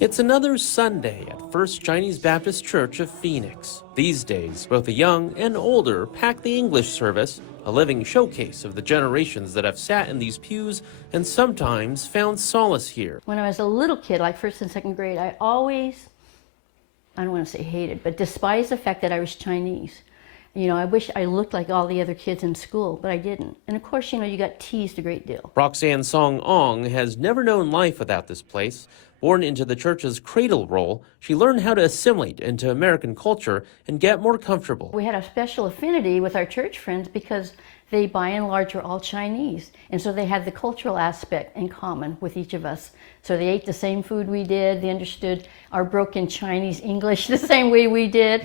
It's another Sunday at First Chinese Baptist Church of Phoenix. These days, both the young and older pack the English service, a living showcase of the generations that have sat in these pews and sometimes found solace here. When I was a little kid, like first and second grade, I don't want to say hated, but despised the fact that I was Chinese. I wish I looked like all the other kids in school, but I didn't. And of course, you got teased a great deal. Roxanne Song Ong has never known life without this place. Born into the church's cradle role, she learned how to assimilate into American culture and get more comfortable. We had a special affinity with our church friends because they, by and large, are all Chinese. And so they had the cultural aspect in common with each of us. So they ate the same food we did. They understood our broken Chinese English the same way we did.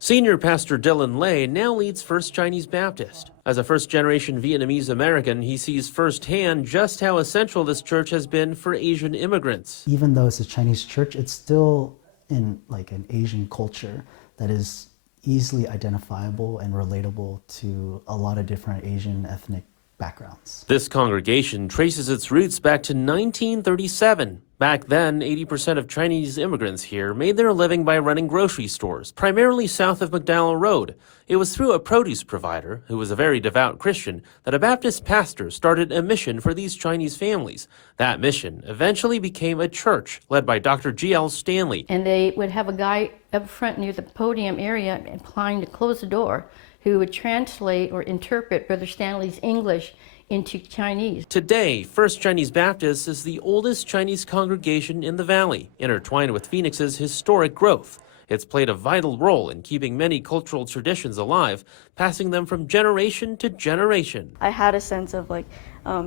Senior Pastor Dylan Lay now leads First Chinese Baptist. As a first-generation Vietnamese American, he sees firsthand just how essential this church has been for Asian immigrants. Even though it's a Chinese church, it's still in an Asian culture that is easily identifiable and relatable to a lot of different Asian ethnic backgrounds. This congregation traces its roots back to 1937. Back then, 80% of Chinese immigrants here made their living by running grocery stores, primarily south of McDowell Road. It was through a produce provider, who was a very devout Christian, that a Baptist pastor started a mission for these Chinese families. That mission eventually became a church led by Dr. G.L. Stanley. And they would have a guy up front near the podium area applying to close the door who would translate or interpret Brother Stanley's English into Chinese. Today, First Chinese Baptist is the oldest Chinese congregation in the valley, intertwined with Phoenix's historic growth. It's played a vital role in keeping many cultural traditions alive, passing them from generation to generation. I had a sense of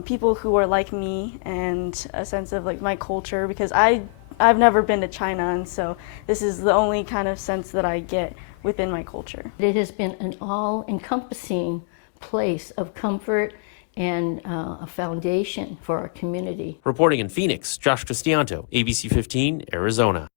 people who are like me and a sense of my culture, because I've never been to China, and so this is the only kind of sense that I get within my culture. It has been an all-encompassing place of comfort and a foundation for our community. Reporting in Phoenix, Josh Cristianto, ABC 15, Arizona.